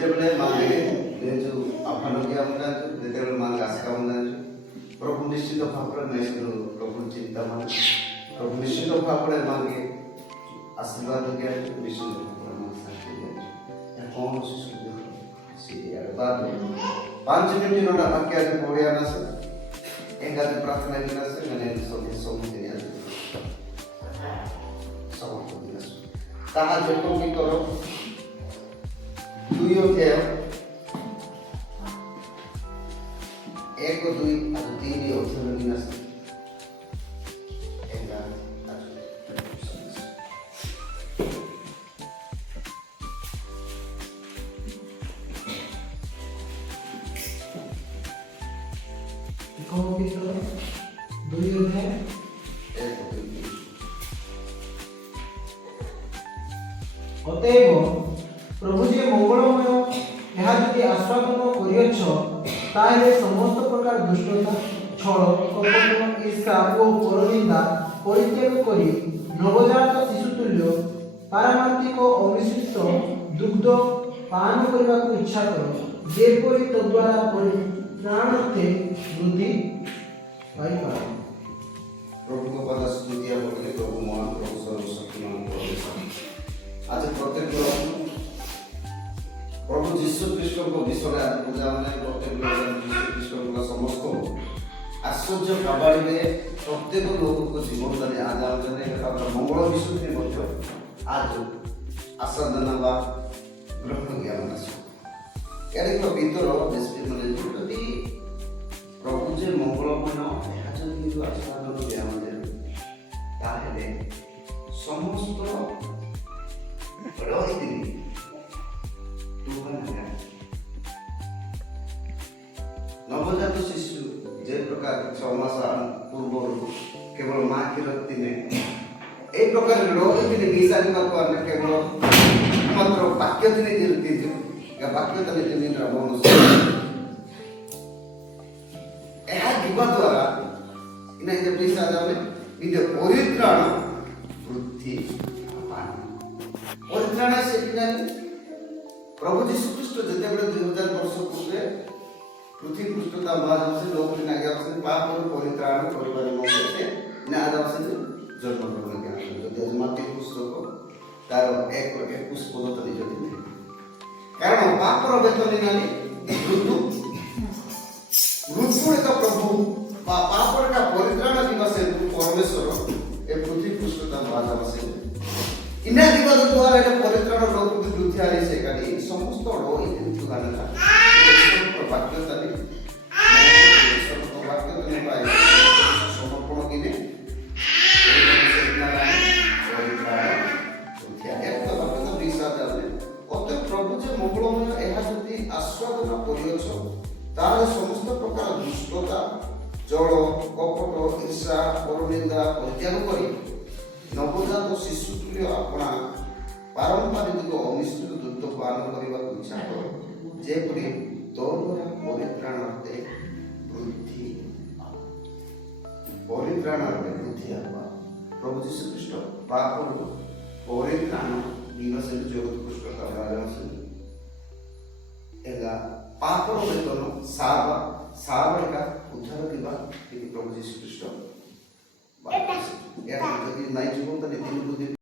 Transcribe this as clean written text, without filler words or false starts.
ଯେତେବେଳେ ମାନେ ଯେଉଁ ଆହ୍ୱାନ ଦିଆମୁଣ୍ଡା ଯେତେବେଳେ ମାନେ ଆସିକା ମୁଣ୍ଡା ପ୍ରଭୁ ନିଶ୍ଚିତ ଭାବରେ ମେସରୁ ପ୍ରଭୁ ଚିନ୍ତା ମାନେ ପ୍ରଭୁ ନିଶ୍ଚିତ ଭାବରେ ମାନେ ଆଶୀର୍ବାଦ ଦିଆଯାଏ ନିଶ୍ଚିତ ଭାବରେ ମାନେ ଶାନ୍ତି ଦିଆଯାଏ କୌଣସି ସୁବିଧା ସିରିଆରେ ବାଦ 5 ମିନିଟ୍ ନଟା ବାକ୍ୟ ଆଜି ପଢ଼ିଆ ନା ସେ ଏଗାଦି ପ୍ରାର୍ଥନା ଦିନ ସେ ମାନେ ସବୁ ଦିନ ସମସ୍ତ ଦିନ ତାହା ଯେପରି କର 2 ଅଧ୍ୟାୟ 1 2 ଆଉ 3 ଅଧ୍ୟାୟ ଦିନ ସେ ଅତଏବ ପ୍ରଭୁ ଯେ ମଙ୍ଗଳମୟ ଏହା ଯଦି ଆସ୍ୱାଦନ କରିଅଛ ତାହେଲେ ସମସ୍ତ ପ୍ରକାର ଦୁଷ୍ଟତା ଛଳ କପଟ ଈର୍ଷା ଓ ପରନିନ୍ଦା ପରିତ୍ୟାଗ କରି ନବଜାତ ଶିଶୁତୁଲ୍ୟ ପାରମାର୍ଥିକ ଅମିଶ୍ରିତ ଦୁଗ୍ଧ ପାନ କରିବାକୁ ଇଚ୍ଛା କର ଯେପରି ତଦ୍ୱାରା ପରିତ୍ରାଣାର୍ଥେ ବୃଦ୍ଧି ପାଇପାର। ପ୍ରଭୁଙ୍କ ପଦ ସ୍ତୁତି କରିଲେ ପ୍ରଭୁ ମହାନ ପ୍ରଭୁ ସର୍ବଶକ୍ତିମାନ ଆଜି ପ୍ରତ୍ୟେକ ପ୍ରଭୁ ଯୀଶୁ ଖ୍ରୀଷ୍ଟଙ୍କ ବିଷୟରେ ଆଜି ପୂଜାମାନେ ପ୍ରତ୍ୟେକ ଯୀଶୁ ଖ୍ରୀଷ୍ଟଙ୍କ ସମସ୍ତ ଆଶ୍ଚର୍ଯ୍ୟ କାବାଡ଼ିରେ ପ୍ରତ୍ୟେକ ଲୋକଙ୍କ ଜୀବନରେ ଆଜି ଆମେ ମଙ୍ଗଳ ବିଷୟରେ ମଧ୍ୟ ଆଜି ଆଶାଦାନ ବା ଗ୍ରହଣ ଜ୍ଞାନ ଆସିବ ଏହାରିକ ଭିତର ମାନେ ଯଦି ପ୍ରଭୁ ଯେ ମଙ୍ଗଳମୟ ଏହା ଯଦି ଆଶାଦାନ ଜ୍ଞାନରେ ତାହେଲେ ସମସ୍ତ ରହିଥିଲି ନବଜାତ ଶିଶୁ যে প্রকার 6 মাস পূর্বରୁ কেবল মা କ୍ଷୀର ଦିନେ এই প্রকার ରହିଥିଲେ ମିଶାଯିବାକୁ ଆମେ କେବଳ ମାତ୍ର ବାକ୍ୟ ଦିନେ ଦିନ ବାକ୍ୟ ଦିନେ ଦିନର ମନୁଷ୍ୟ ଏହା ଯିବା ଦ୍ୱାରା ଇନା ଯେ ମିଶା ଯାবে ନିଜ ପରିତ୍ରାଣ ବୃଦ୍ଧି ପରିତ୍ରାଣ ସେଟା ପ୍ରଭୁ ଯୀଶୁ ଖ୍ରୀଷ୍ଟ ଯେତେବେଳେ 2000 ବର୍ଷ ପୂର୍ବେ ପୃଥିବୀ ପୃଷ୍ଠତା ମହାଜନସେ ଲୋକଟି ନାଗିଆ ବସନ୍ତି ପାପରୁ ପରିତ୍ରାଣ କରିବାର ମଙ୍ଗଳରେ ନାଦ ବସନ୍ତି ଜନ୍ମଗ୍ରହଣ ଜ୍ଞାନ ଯଦି ଆଜି ମାଟି ପୁସ୍ତକ ତାର 1:21 ପଦ ଯଦି କାରଣ ପାପର ବେତନ ନାଲି ମୃତ୍ୟୁ ଏକ ପ୍ରଭୁ ବା ପାପର କା ପରିତ୍ରାଣ କିମ୍ବା ସେ ପରମେଶ୍ୱର ଏ ପୃଥିବୀ ପୃଷ୍ଠତା ମହାଜନସେ ইনা জীবন দ্বারা এটা পরিত্রাণ রোগ বৃদ্ধি আনি সে কাটি সমস্ত রোগ কিন্তু গানা বাক্যতা নেই বাক্যতা নেই পাই সমর্পণ কিনে প্রভু যে মঙ্গলময় ଏହା ଯଦି ଆସ୍ୱାଦନ କରିଅଛ ତାହେଲେ ସମସ୍ତ ପ୍ରକାର ଦୁଷ୍ଟତା ଜଳ କପଟ ଈର୍ଷା ପରନିନ୍ଦା ପରିତ୍ୟାଗ କରି ନବଜାତ ଶିଶୁ ତୁଲ୍ୟ ଆପଣା ପାରମ୍ପରିକ ଅମିଶ୍ରିତ ଦୁଗ୍ଧ ପାନ କରିବାକୁ ଇଚ୍ଛା କର ଯେପରି ତୋର ପରିତ୍ରାଣାର୍ଥେ ବୃଦ୍ଧି ହେବ ପ୍ରଭୁ ଯୀଶୁ ଖ୍ରୀଷ୍ଟ ପାପରୁ ପରିତ୍ରାଣ ଦିବସରେ ଜଗତ କୃଷ୍ଣ ଏହା ପାପର ବେତନ ସାବ ଏକା ଉଦ୍ଧାର କିମ୍ବା ପ୍ରଭୁ ଯୀଶୁ ଖ୍ରୀଷ୍ଟ ଯଦି ନାଇଁ ଯିବ ତାହେଲେ